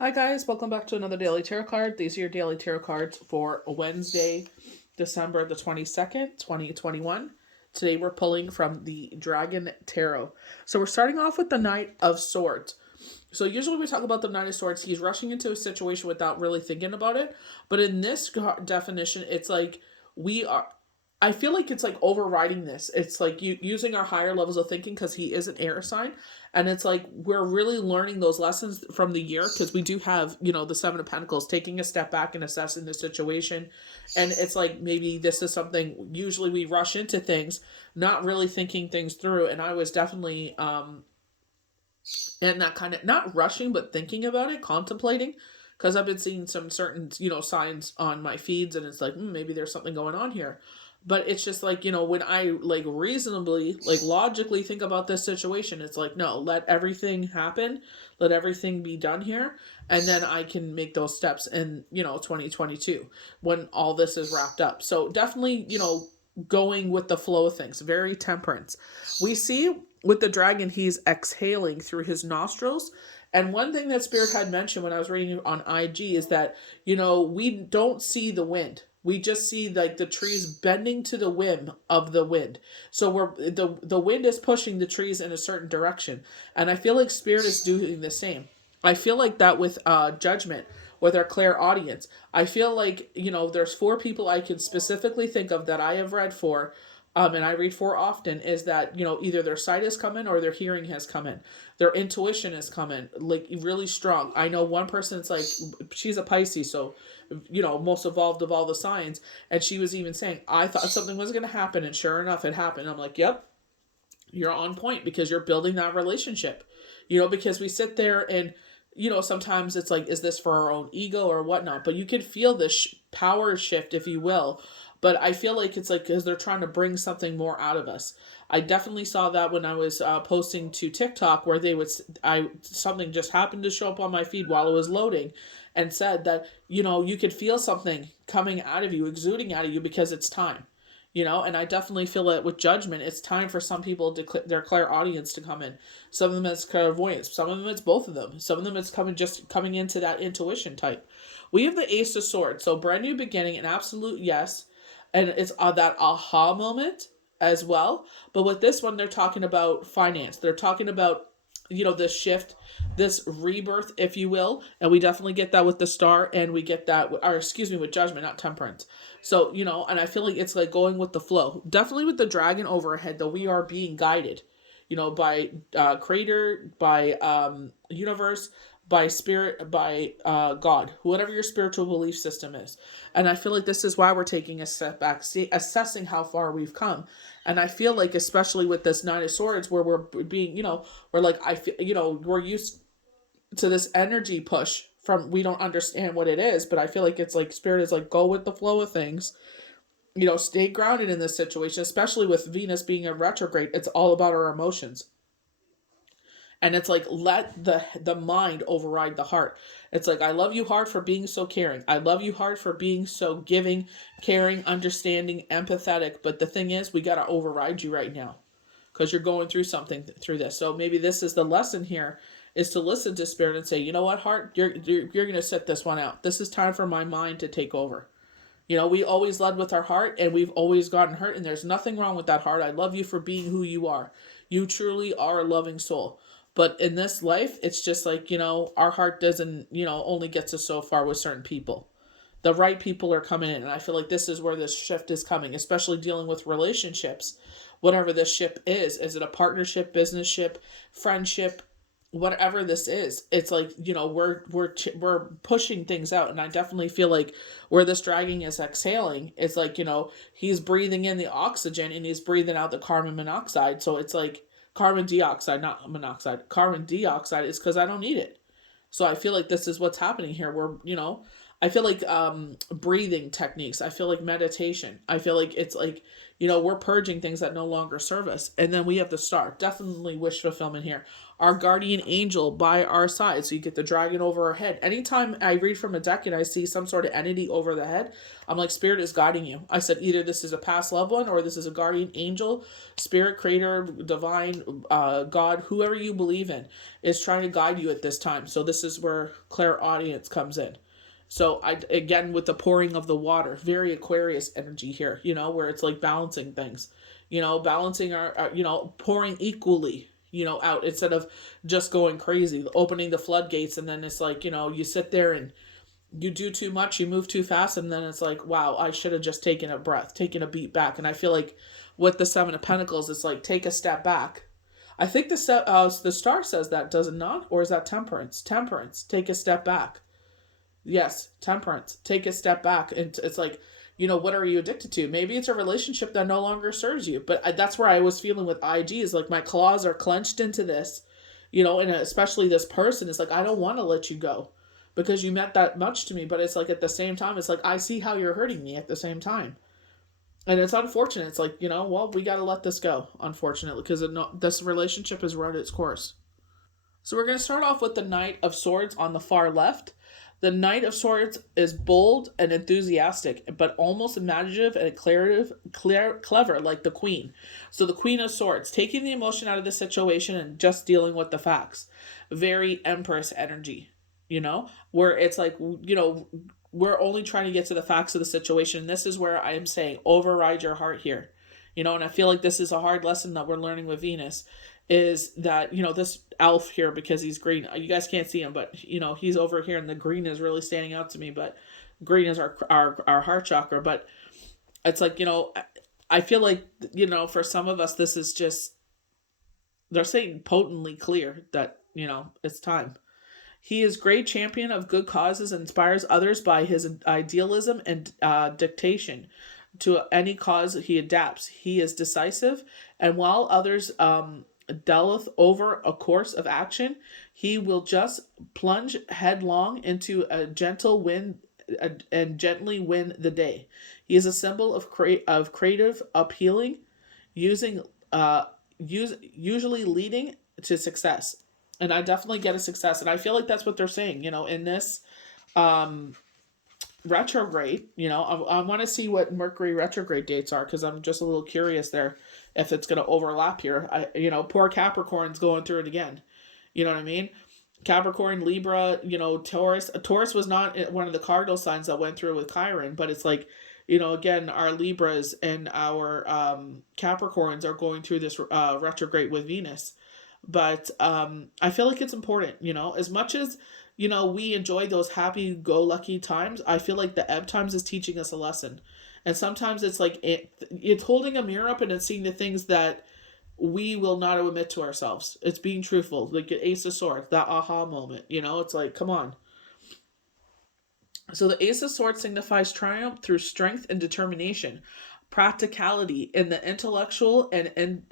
Hi guys, welcome back to another daily tarot card. These are your daily tarot cards for Wednesday, December the 22nd, 2021. Today we're pulling from the Dragon Tarot. So we're starting off with the Knight of Swords. So usually we talk about the Knight of Swords, he's rushing into a situation without really thinking about it. But in this definition, it's like we are I feel like it's like overriding this. It's like using our higher levels of thinking because he is an air sign, and it's like we're really learning those lessons from the year because we do have the Seven of Pentacles, taking a step back and assessing the situation, and it's like maybe this is something. Usually we rush into things, not really thinking things through, and I was definitely and that kind of not rushing but thinking about it, contemplating, because I've been seeing some certain signs on my feeds, and it's like maybe there's something going on here. But it's just like when I like reasonably, like logically think about this situation, it's like no, let everything happen, let everything be done here, and then I can make those steps in 2022 when all this is wrapped up. So definitely going with the flow of things, very temperance. We see with the dragon, he's exhaling through his nostrils. And one thing that Spirit had mentioned when I was reading on IG is that, we don't see the wind. We just see like the trees bending to the whim of the wind. So the wind is pushing the trees in a certain direction. And I feel like Spirit is doing the same. I feel like that with judgment, with our clairaudience. I feel like, there's four people I can specifically think of that I have read for, and I read for often, is that either their sight has come in or their hearing has come in, their intuition has come in like really strong. I know one person, it's like she's a Pisces, so most evolved of all the signs, and she was even saying I thought something was going to happen, and sure enough it happened. I'm like, yep, you're on point because you're building that relationship. Because we sit there and sometimes it's like, is this for our own ego or whatnot? But you can feel this power shift, if you will. But I feel like it's like because they're trying to bring something more out of us. I definitely saw that when I was posting to TikTok, where they would, I something just happened to show up on my feed while it was loading, and said that you could feel something coming out of you, exuding out of you because it's time. And I definitely feel it with judgment. It's time for some people to their clairaudience to come in. Some of them it's clairvoyance. Some of them it's both of them. Some of them it's coming into that intuition type. We have the Ace of Swords, so brand new beginning, an absolute yes, and it's that aha moment as well. But with this one, they're talking about finance. They're talking about this shift, this rebirth, if you will, and we definitely get that with the star, and we get that, or excuse me, with judgment, not temperance. So and I feel like it's like going with the flow. Definitely with the dragon overhead, though, we are being guided, by creator, by universe, by spirit, by God, whatever your spiritual belief system is. And I feel like this is why we're taking a step back, assessing how far we've come. And I feel like, especially with this Nine of Swords, where we're being, we're like, I feel, we're used to this energy push from, we don't understand what it is, but I feel like it's like Spirit is like, go with the flow of things. Stay grounded in this situation, especially with Venus being in retrograde. It's all about our emotions, and it's like, let the mind override the heart. It's like, I love you, heart, for being so caring. I love you, heart, for being so giving, caring, understanding, empathetic. But the thing is, we got to override you right now because you're going through something through this. So maybe this is the lesson here, is to listen to Spirit and say, you know what, heart, you're going to sit this one out. This is time for my mind to take over. We always led with our heart, and we've always gotten hurt, and there's nothing wrong with that, heart. I love you for being who you are. You truly are a loving soul. But in this life, it's just like, our heart doesn't, only gets us so far with certain people. The right people are coming in, and I feel like this is where this shift is coming, especially dealing with relationships. Whatever this ship is it a partnership, business ship, friendship, whatever this is, it's like, we're pushing things out. And I definitely feel like where this dragon is exhaling, it's like, he's breathing in the oxygen and he's breathing out the carbon monoxide. So it's like carbon dioxide, not monoxide. Carbon dioxide is because I don't need it. So I feel like this is what's happening here. We're, I feel like breathing techniques. I feel like meditation. I feel like it's like, we're purging things that no longer serve us. And then we have the star. Definitely wish fulfillment here. our guardian angel by our side. So you get the dragon over our head. Anytime I read from a deck and I see some sort of entity over the head, I'm like, Spirit is guiding you. I said, either this is a past loved one or this is a guardian angel, spirit, creator, divine, God, whoever you believe in, is trying to guide you at this time. So this is where clairaudience comes in. So I, again, with the pouring of the water, very Aquarius energy here, where it's like balancing things, balancing our pouring equally, out, instead of just going crazy, opening the floodgates. And then it's like, you sit there and you do too much, you move too fast. And then it's like, wow, I should have just taken a breath, taken a beat back. And I feel like with the Seven of Pentacles, it's like, take a step back. I think the star says that, does it not? Or is that Temperance? Temperance, take a step back. Yes, Temperance, take a step back. And it's like, what are you addicted to? Maybe it's a relationship that no longer serves you. But that's where I was feeling with IG, is like my claws are clenched into this, and especially this person is like, I don't want to let you go because you meant that much to me. But it's like, at the same time, it's like, I see how you're hurting me at the same time. And it's unfortunate. It's like, well, we got to let this go, unfortunately, because this relationship has run its course. So we're going to start off with the Knight of Swords on the far left. The Knight of Swords is bold and enthusiastic, but almost imaginative and clever, like the Queen. So the Queen of Swords, taking the emotion out of the situation and just dealing with the facts. Very Empress energy, where it's like, we're only trying to get to the facts of the situation. This is where I am saying, override your heart here. And I feel like this is a hard lesson that we're learning with Venus, is that, this elf here, because he's green, you guys can't see him, but, he's over here and the green is really standing out to me, but green is our heart chakra. But it's like, I feel like, for some of us, this is just, they're saying potently clear that, it's time. He is great champion of good causes and inspires others by his idealism and dictation. To any cause he adapts. He is decisive, and while others dealeth over a course of action, he will just plunge headlong into a gentle wind and gently win the day. He is a symbol of creative appealing, usually leading to success. And I definitely get a success, and I feel like that's what they're saying. In this retrograde, I want to see what Mercury retrograde dates are, because I'm just a little curious there if it's going to overlap here. Poor Capricorn's going through it again. You know what I mean? Capricorn, Libra, Taurus. Taurus was not one of the cardinal signs that went through with Chiron, but it's like, again, our Libras and our Capricorns are going through this retrograde with Venus. But I feel like it's important, as much as, we enjoy those happy-go-lucky times. I feel like the ebb times is teaching us a lesson. And sometimes it's like, it's holding a mirror up and it's seeing the things that we will not admit to ourselves. It's being truthful, like an Ace of Swords, that aha moment, it's like, come on. So the Ace of Swords signifies triumph through strength and determination, practicality in the intellectual and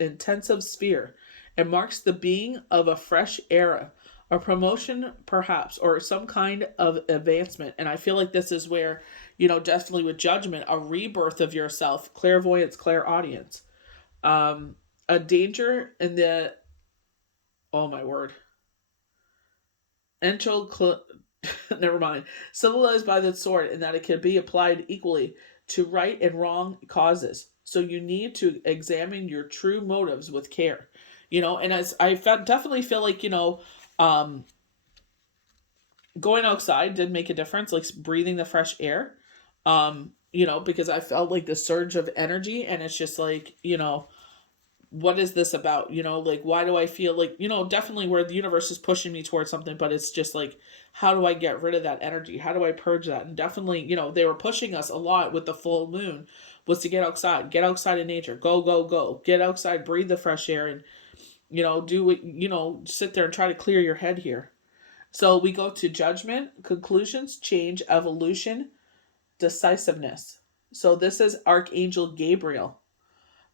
intensive sphere. It marks the being of a fresh era, a promotion perhaps, or some kind of advancement. And I feel like this is where, definitely with Judgment, a rebirth of yourself, clairvoyance, clairaudience. A danger in the, oh my word, never mind, symbolized by the sword, in that it can be applied equally to right and wrong causes. So you need to examine your true motives with care. And as I definitely feel like, going outside did make a difference, like breathing the fresh air, because I felt like the surge of energy, and it's just like, what is this about? Like, why do I feel like, definitely where the universe is pushing me towards something, but it's just like, how do I get rid of that energy? How do I purge that? And definitely, they were pushing us a lot with the full moon, was to get outside in nature, go, get outside, breathe the fresh air, and, do what, sit there and try to clear your head here. So we go to Judgment, conclusions, change, evolution, decisiveness. So this is Archangel Gabriel.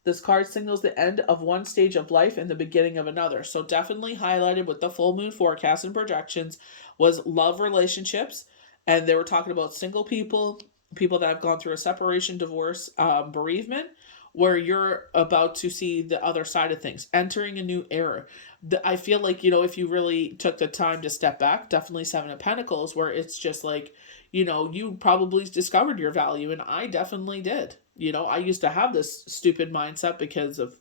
This card signals the end of one stage of life and the beginning of another. So definitely highlighted with the full moon forecast and projections was love relationships. And they were talking about single people that have gone through a separation, divorce, bereavement, where you're about to see the other side of things, entering a new era, I feel like, you know, if you really took the time to step back, definitely Seven of Pentacles, where it's just like, you know, you probably discovered your value, and I definitely did. You know, I used to have this stupid mindset because of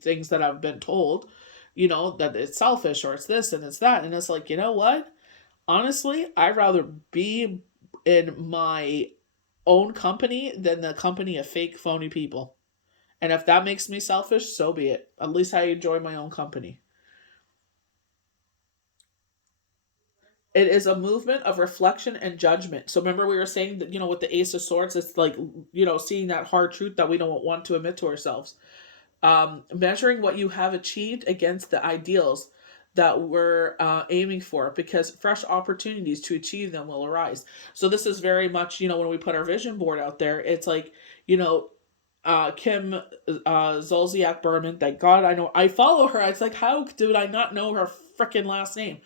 things that I've been told, you know, that it's selfish or it's this and it's that. And it's like, you know what? Honestly, I'd rather be in my own company than the company of fake, phony people. And if that makes me selfish, so be it. At least I enjoy my own company. It is a movement of reflection and judgment. So remember we were saying that, you know, with the Ace of Swords, it's like, you know, seeing that hard truth that we don't want to admit to ourselves. Measuring what you have achieved against the ideals that we're aiming for, because fresh opportunities to achieve them will arise. So this is very much, you know, when we put our vision board out there, it's like, you know, Kim Zolciak Berman. Thank God I know, I follow her. It's like, how did I not know her freaking last name?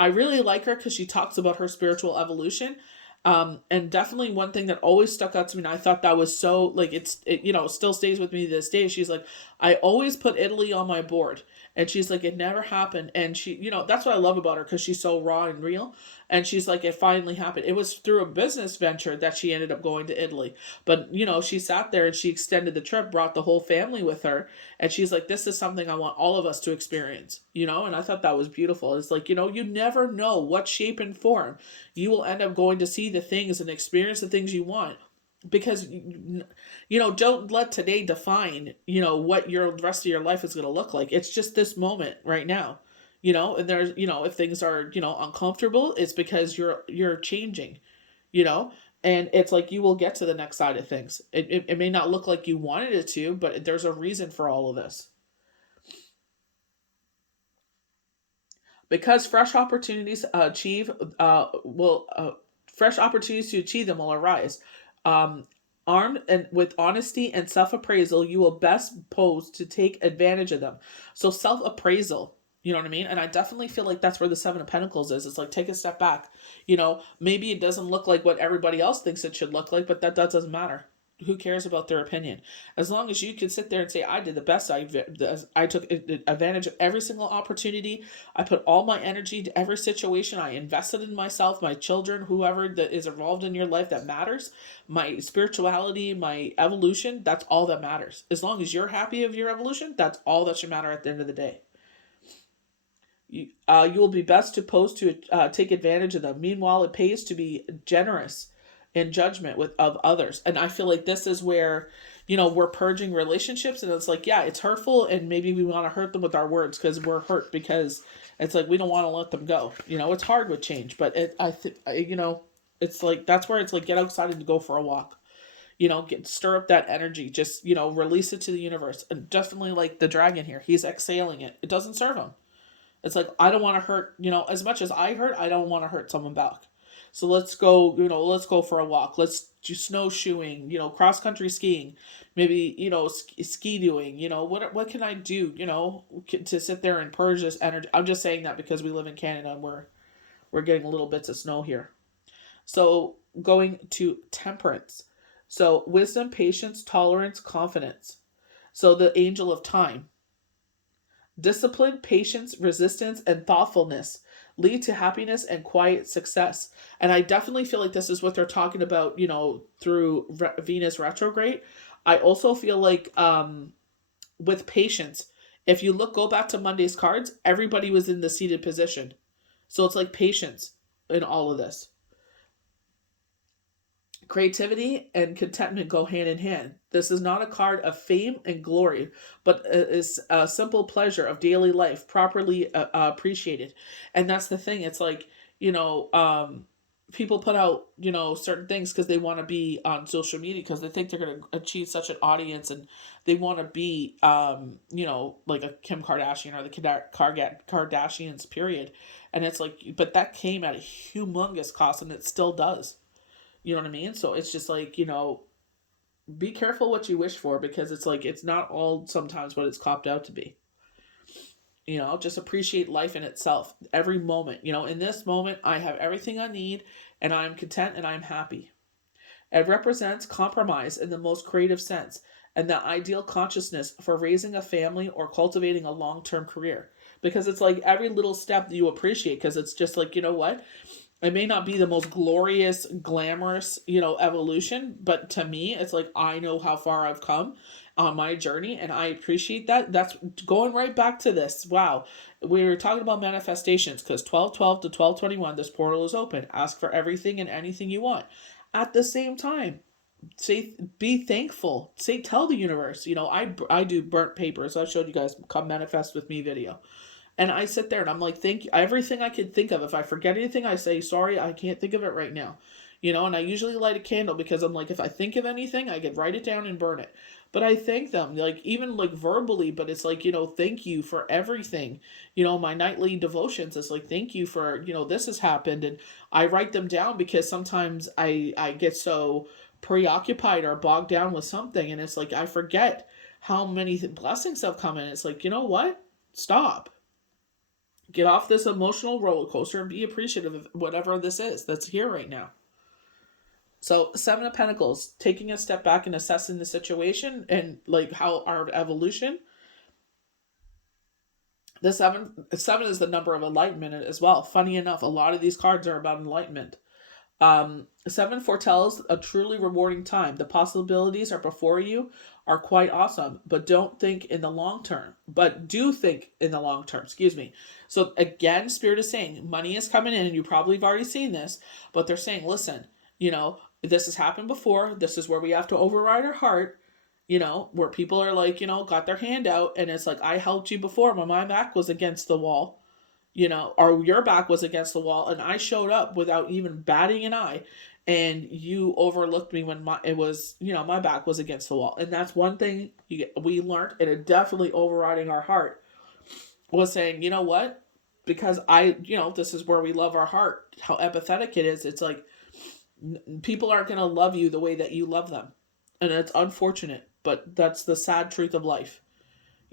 I really like her because she talks about her spiritual evolution. And definitely one thing that always stuck out to me, and I thought that was so, like, you know, still stays with me to this day. She's like, I always put Italy on my board. And she's like, it never happened. And she, you know, that's what I love about her, because she's so raw and real. And she's like, it finally happened. It was through a business venture that she ended up going to Italy. But, you know, she sat there and she extended the trip, brought the whole family with her. And she's like, this is something I want all of us to experience, you know? And I thought that was beautiful. It's like, you know, you never know what shape and form you will end up going to see the things and experience the things you want, because you know, don't let today define, you know, what your the rest of your life is going to look like. It's just this moment right now, you know. And there's, you know, if things are, you know, uncomfortable, it's because you're changing, you know. And it's like, you will get to the next side of things. It may not look like you wanted it to, but there's a reason for all of this. Because fresh opportunities achieve will fresh opportunities to achieve them will arise. um, Armed and with honesty and self-appraisal, you will best pose to take advantage of them. So self-appraisal, you know what I mean? And I definitely feel like that's where the Seven of Pentacles is. It's like, take a step back. You know, maybe it doesn't look like what everybody else thinks it should look like, but that doesn't matter. Who cares about their opinion? As long as you can sit there and say, I did the best. I took advantage of every single opportunity. I put all my energy to every situation. I invested in myself, my children, whoever that is involved in your life that matters, my spirituality, my evolution. That's all that matters. As long as you're happy of your evolution, that's all that should matter at the end of the day. You will be best to pose to take advantage of them. Meanwhile, it pays to be generous in judgment with of others. And I feel like this is where, you know, we're purging relationships, and it's like, yeah, it's hurtful, and maybe we want to hurt them with our words because we're hurt, because it's like we don't want to let them go. You know, it's hard with change, but you know, it's like, that's where it's like, get outside and go for a walk. You know, stir up that energy. Just, you know, release it to the universe. And definitely, like the dragon here, he's exhaling it. It doesn't serve him. It's like, I don't want to hurt, you know, as much as I hurt, I don't want to hurt someone back. So let's go, you know, let's go for a walk. Let's do snowshoeing, you know, cross country skiing, maybe, you know, ski doing, you know, what can I do, you know, to sit there and purge this energy. I'm just saying that because we live in Canada and we're getting little bits of snow here. So going to temperance. So wisdom, patience, tolerance, confidence. So the angel of time. Discipline, patience, resistance, and thoughtfulness lead to happiness and quiet success. And I definitely feel like this is what they're talking about, you know, through Venus retrograde. I also feel like with patience, if you go back to Monday's cards, everybody was in the seated position. So it's like patience in all of this. Creativity and contentment go hand in hand. This is not a card of fame and glory, but is a simple pleasure of daily life, properly appreciated. And that's the thing. It's like, you know, people put out, you know, certain things because they want to be on social media, because they think they're going to achieve such an audience, and they want to be, you know, like a Kim Kardashian or the Kardashians, period. And it's like, but that came at a humongous cost, and it still does. You know what I mean? So it's just like, you know, be careful what you wish for, because it's like, it's not all sometimes what it's copped out to be. You know, just appreciate life in itself, every moment. You know, in this moment, I have everything I need, and I'm content and I'm happy. It represents compromise in the most creative sense, and the ideal consciousness for raising a family or cultivating a long term career. because it's like every little step that you appreciate, because it's just like, you know what, it may not be the most glorious, glamorous, evolution, but to me, it's like I know how far I've come on my journey, and I appreciate that. That's going right back to this. Wow. We were talking about manifestations because 12/12 to 12/21, this portal is open. Ask for everything and anything you want. At the same time, say, be thankful. Say, tell the universe, I do burnt papers. I showed you guys, come manifest with me video. And I sit there and I'm like, thank you. Everything I could think of. If I forget anything, I say, sorry, I can't think of it right now. And I usually light a candle because I'm like, if I think of anything, I could write it down and burn it. But I thank them, like, even like verbally, but it's like, thank you for everything. My nightly devotions is like, thank you for, this has happened. And I write them down because sometimes I get so preoccupied or bogged down with something. And it's like, I forget how many blessings have come in. It's like, you know what? Stop. Get off this emotional roller coaster and be appreciative of whatever this is that's here right now. So, Seven of Pentacles, taking a step back and assessing the situation and like how our evolution. The seven is the number of enlightenment as well. Funny enough, a lot of these cards are about enlightenment. Seven foretells a truly rewarding time. The possibilities are before you are quite awesome, but don't think in the long term. But do think in the long term, excuse me. So again, Spirit is saying money is coming in, and you probably have already seen this, but they're saying, listen, this has happened before. This is where we have to override our heart, where people are like, got their hand out, and it's like, I helped you before when my back was against the wall. Or your back was against the wall, and I showed up without even batting an eye, and you overlooked me when my back was against the wall. And that's one thing we learned, and it definitely overriding our heart was saying, you know what? Because this is where we love our heart, how empathetic it is. It's like people aren't going to love you the way that you love them. And it's unfortunate, but that's the sad truth of life.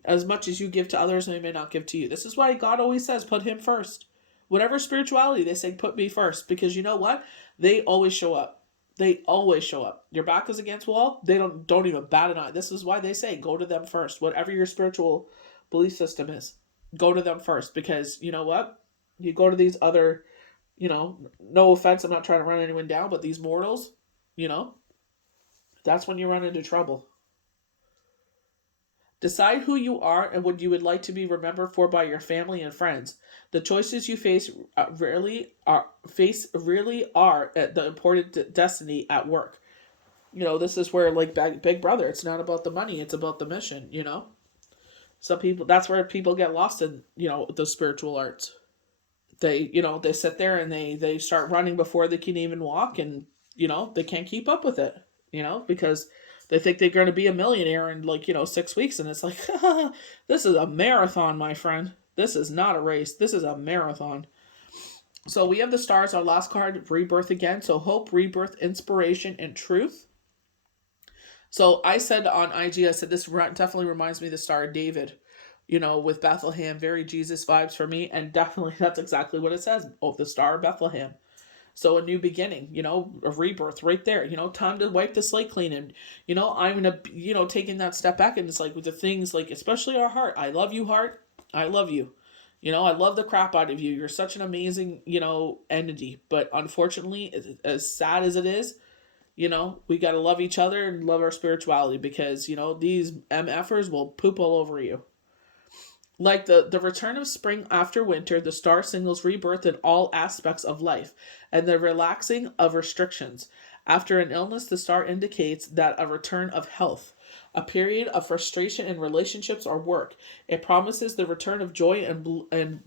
As much as you give to others, they may not give to you. This is why God always says, put him first. Whatever spirituality, they say, put me first. Because you know what? They always show up. They always show up. Your back is against wall, they don't even bat an eye. This is why they say, go to them first. Whatever your spiritual belief system is, go to them first. Because you know what? You go to these other, no offense, I'm not trying to run anyone down, but these mortals, that's when you run into trouble. Decide who you are and what you would like to be remembered for by your family and friends. The choices you face really are the important destiny at work. This is where like Big Brother. It's not about the money; it's about the mission. Some people, that's where people get lost in the spiritual arts. They sit there and they start running before they can even walk, and they can't keep up with it. Because they think they're going to be a millionaire in 6 weeks, and it's like, this is a marathon, my friend. This is not a race. This is a marathon. So we have the stars, our last card, rebirth again. So hope, rebirth, inspiration, and truth. So I said on IG, I said this definitely reminds me of the Star of David, with Bethlehem, very Jesus vibes for me, and definitely that's exactly what it says. Oh, the Star of Bethlehem. So a new beginning, a rebirth right there, time to wipe the slate clean. And, I'm going to, taking that step back, and it's like with the things like, especially our heart. I love you, heart. I love you. I love the crap out of you. You're such an amazing, entity. But unfortunately, as sad as it is, we got to love each other and love our spirituality, because, these MFers will poop all over you. Like the return of spring after winter, the star signals rebirth in all aspects of life and the relaxing of restrictions. After an illness, the star indicates that a return of health, a period of frustration in relationships or work. It promises the return of joy and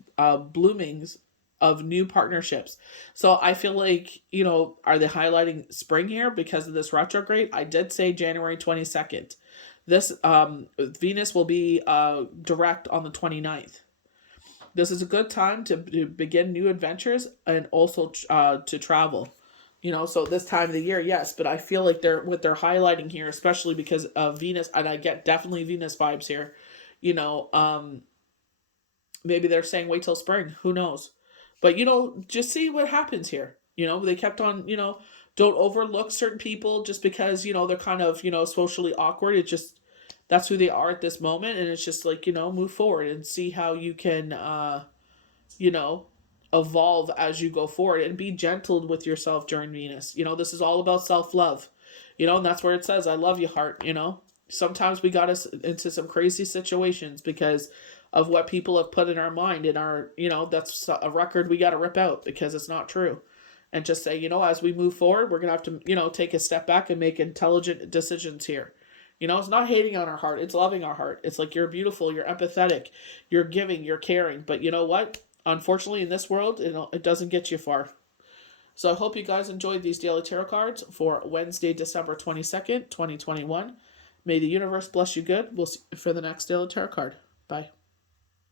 bloomings of new partnerships. So I feel like, are they highlighting spring here because of this retrograde? I did say January 22nd. This Venus will be direct on the 29th. This is a good time to begin new adventures and also to travel. So this time of the year, yes, but I feel like they're highlighting here, especially because of Venus, and I get definitely Venus vibes here. Maybe they're saying wait till spring. Who knows? But just see what happens here. They kept on, don't overlook certain people just because they're kind of socially awkward. It just that's who they are at this moment. And it's just like, move forward and see how you can, you know, evolve as you go forward, and be gentle with yourself during Venus. This is all about self love, and that's where it says, I love you, heart. Sometimes we got us into some crazy situations because of what people have put in our mind, in our, that's a record we got to rip out because it's not true. And just say, as we move forward, we're going to have to, take a step back and make intelligent decisions here. It's not hating on our heart, it's loving our heart. It's like, you're beautiful, you're empathetic, you're giving, you're caring. But you know what? Unfortunately, in this world, it doesn't get you far. So I hope you guys enjoyed these daily tarot cards for Wednesday, December 22nd, 2021. May the universe bless you good. We'll see you for the next daily tarot card. Bye.